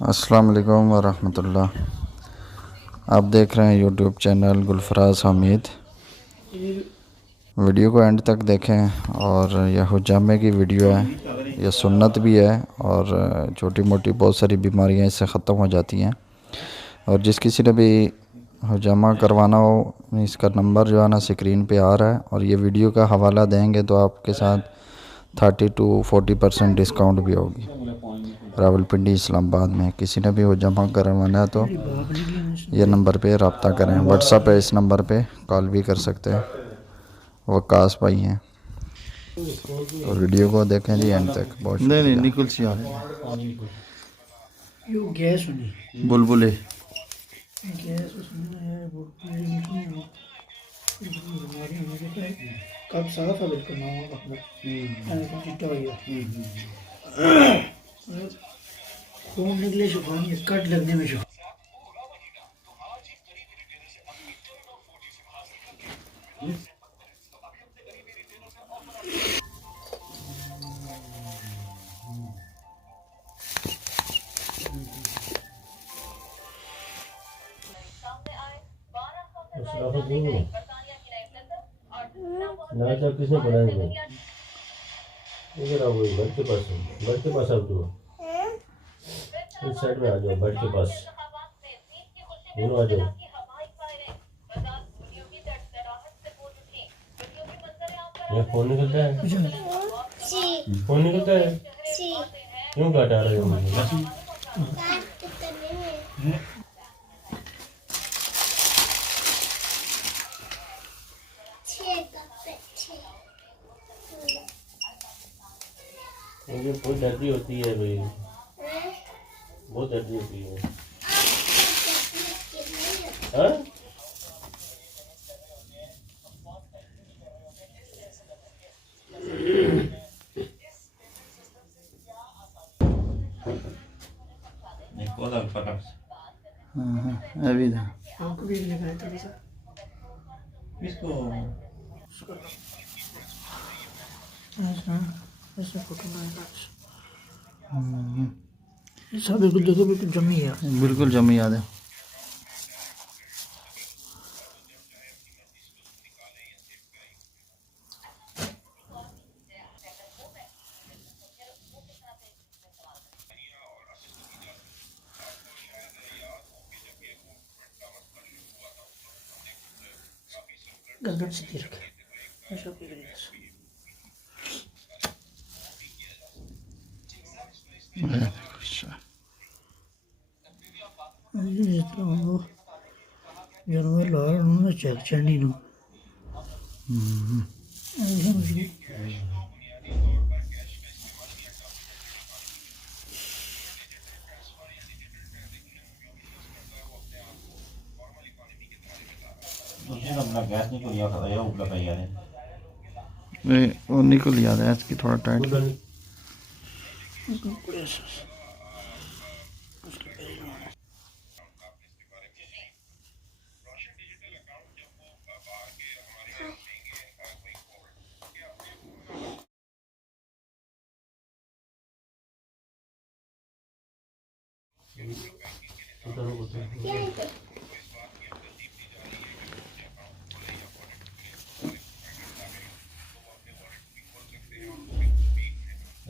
अस्सलाम वालेकुम वरहमतुल्लाह। आप देख रहे हैं YouTube channel Gulfaraz Hamid. Video को एंड तक देखें। और यह हुजामे की वीडियो है, यह सुन्नत भी है और छोटी मोटी बहुत सारी बीमारियां इससे ख़त्म हो जाती हैं। और जिस किसी ने भी हुजामा करवाना हो, इसका नंबर जो है ना स्क्रीन पे आ रहा है, और ये वीडियो का हवाला देंगे तो आपके साथ 30 to 40% डिस्काउंट भी होगी। रावलपिंडी इस्लामाबाद में किसी ने भी हुजामा करवाना है तो ये नंबर पे रब्ता करें। व्हाट्सअप है, इस नंबर पे कॉल भी कर सकते हैं। वकास भाई हैं। तो वीडियो को देखें जी एंड तक। बहुत नहीं नहीं निकल सी आ रहे बुलबुले कब साफ है बिल्कुल चिट्टा हो गया खून निकले शुक्रानी कट लगने में शुक्र। नाचा किसने पढ़ा है? इधर आओ, बेड के पास, बेड के पास आओ। तो इस साइड में आ जाओ, बेड के पास दोनों आ जाओ। ये फोन निकलता है, फोन निकलता है, क्यों काटा रहे हो? मुझे बहुत दर्दी होती है भाई, बहुत दर्दी होती है। हाँ? अभी था इसको ऐसे फोटो सब बिल्कुल देखो, बिल्कुल जमी है, बिल्कुल जमी याद है। गर्दन सीधी रखे, ऐसा कोई नहीं जानवर लाल उन्होंने चेक चढ़नी नु अपना गैस नहीं को लिया था या ऊपर का यार वो निकल याद है इसकी थोड़ा टाइट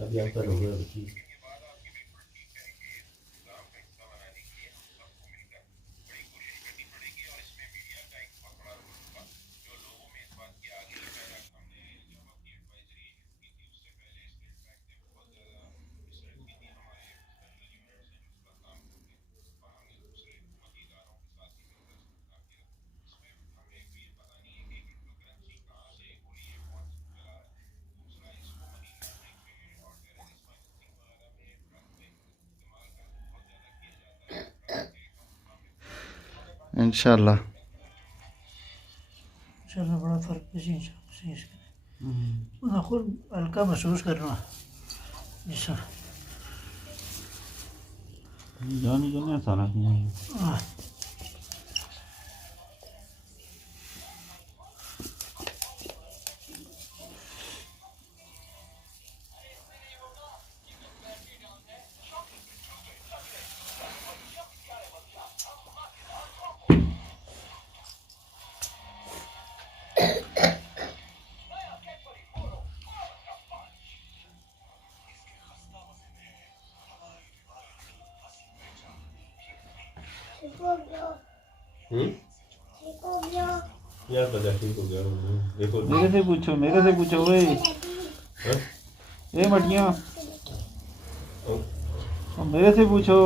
अभी आपका हो गया बच्ची। इंशाल्लाह बड़ा फर्क खुद हल्का महसूस करना जैसा जानी जाने सारा यार पता ठीक हो गया। देखो मेरे से पूछो भाई। ये मटिया मेरे से पूछो।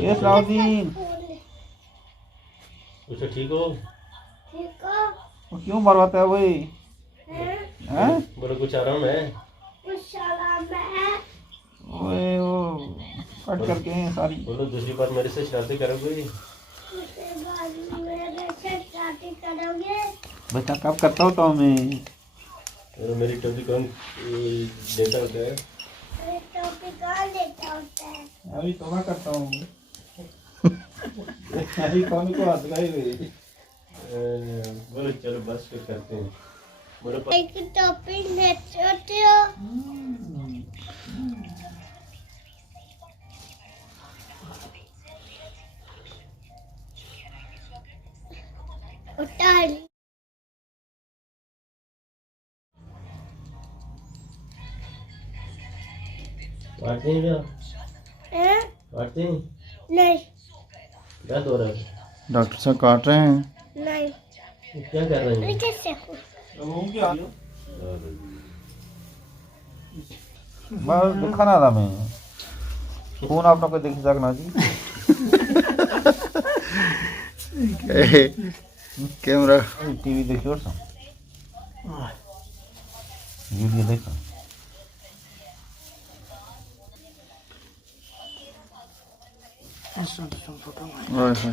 ये सलाउद्दीन पूछो ठीक हो। वो क्यों मरवाता है भाई? हैं? बोलो कुछ आराम है। ओए वो कट करके हैं सारी। बोलो दूसरी बार मेरे से शादी करोगे। बच्चा कब करता होता हूँ मैं? मेरी टोपी कौन देता होता है? अभी तो मैं करता हूँ। अभी कौन को हाथ लगाई हुई? बोलो चलो बस फिर करते हैं। बोलो टॉपिक छोटे हो। उतार काटते हैं क्या? हैं? काटते हैं? नहीं दर्द हो रहा है? डॉक्टर साहब काट रहे हैं। नहीं क्या कर रहे हैं? कैसे हो? बस दिखाना था मैं। फोन आप लोग को देख सकना जी। कैमरा टीवी देखिए और वीडियो देखो। ओए होए।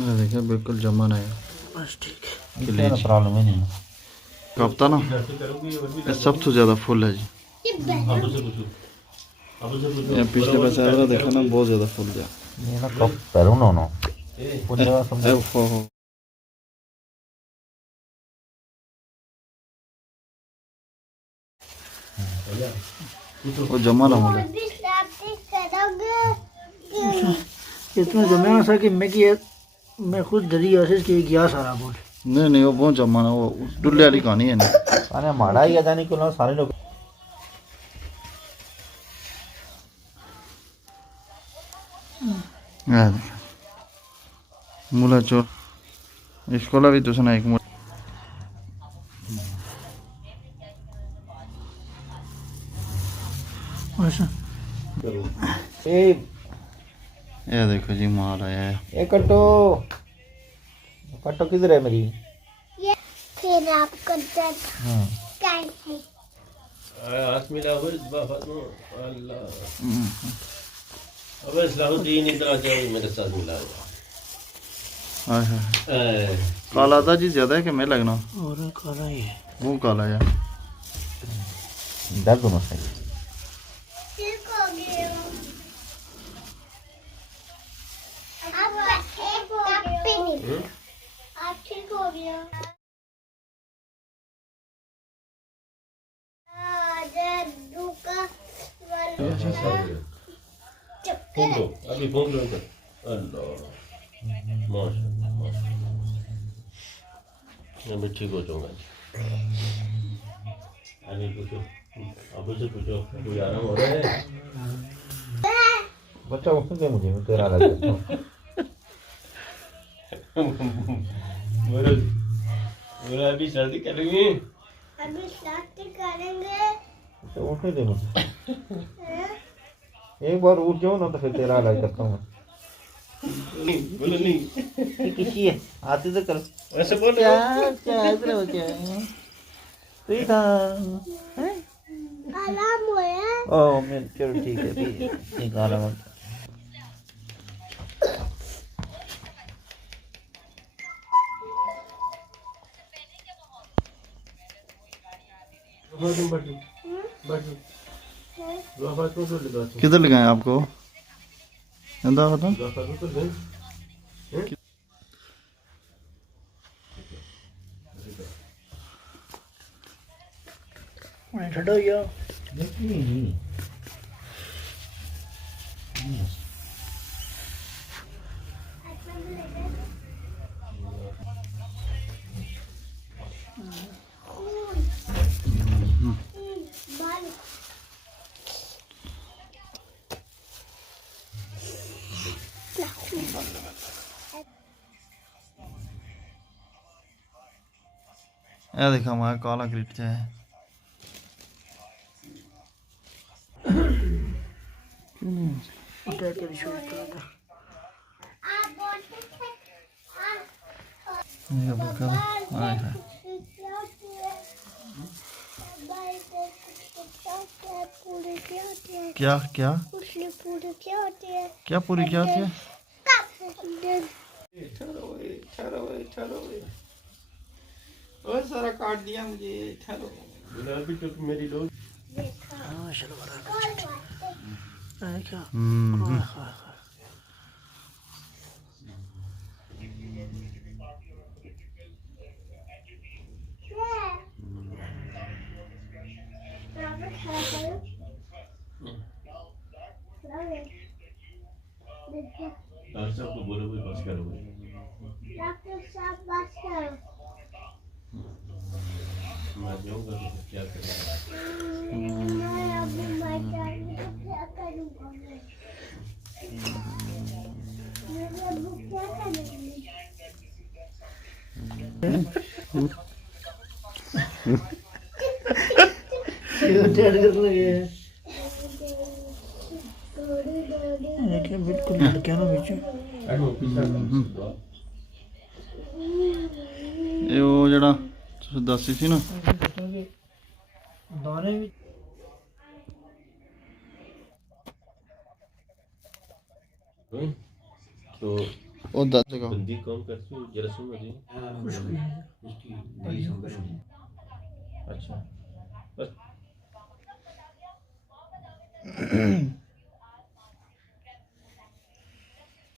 ये देखिए बिल्कुल जमा नहीं है। बस ठीक है। प्रॉब्लम है नहीं। कपता ना ये सब तो ज़्यादा फुल है जी। अब से पूछो। अब से पूछो। ये पिछले पैसे आ रहा देखा ना बहुत ज़्यादा फुल गया। ये ना कब करूँ ना ना कुछ जगह समझो। हो वो जमा ना हो भी शादी करोगे? इतना जमा सा कि मैं खुद जल्दी ऐसे कि गया सारा बोल। नहीं वो बहुत जमा ना वो डुल्ले वाली कहानी है नहीं। अरे माड़ा ही जाने को ना सारे लोग। मुला चोर इसको भी तो सुना एक मुला ये देखो जी माल आया है। ये कट्टो कट्टो किधर है मेरी? ये फिर आपको दर्द कैसे? हाथ मिला अल्लाह। अब सलाहुद्दीन इधर आ जाओ मेरे साथ मिला। हाय हाय काला था जी ज़्यादा है कि मैं लगना और काला ही है। वो काला यार दर्द होना चाहिए। ठीक हो गया। अब ठीक हो गया। अब ठीक हो गया। दुका घूम लो अभी घूम लो इधर। अल्लाह माशाल्लाह अभी ठीक हो जाऊंगा। अभी पूछो अब से पूछो कोई आराम हो रहा है? बच्चा उठ दे मुझे मैं तेरा लग जाता हूँ। मेरा अभी शादी करेंगे। अभी शादी करेंगे। तो उठने दे मुझे। एक बार उठ जाओ ना तो फिर तेरा अलग करता हूँ। बोलो नहीं किसी है आते तो करो। ऐसे बोलो। क्या इधर हो क्या? तो था आराम हुआ। ओ मैं चलो ठीक है ठीक है आराम। किधर लगाए आपको बता ठंडा हो गया। ਇਹ ਦੇਖਾ ਮੈਂ ਕਾਲਾ ਗ੍ਰਿਟ ਚ ਹੈ अटैक कर शुरू कर था आप बोलते थे ਇਹ ਬਕਾ ਆਏ ਹੈ पूरे क्या होते हैं क्या क्या उसने पूरे क्या होते हैं क्या पूरी क्या होती है ठहरो और सारा काट दिया मुझे ठहरो गुलाब भी तो मेरी लोग हाँ शलवार है क्या डॉक्टर साहब को बोलो कोई बस करो डॉक्टर साहब बस करो मैं जाऊंगा तो क्या करूंगा मैं अभी मैं क्या करूंगा मैं अभी क्या करूंगी अटैक कर लगे क्या बिल्कुल क्या ना बीच ਇਹ ਉਹ ਜਿਹੜਾ ਤੁਸੀਂ ਦੱਸੀ ਸੀ ਨਾ दाने भी तो ਉਹ ਦੱਸ ਦੇਗਾ बंदी कौन करती है जरा सुनो जी अच्छा बस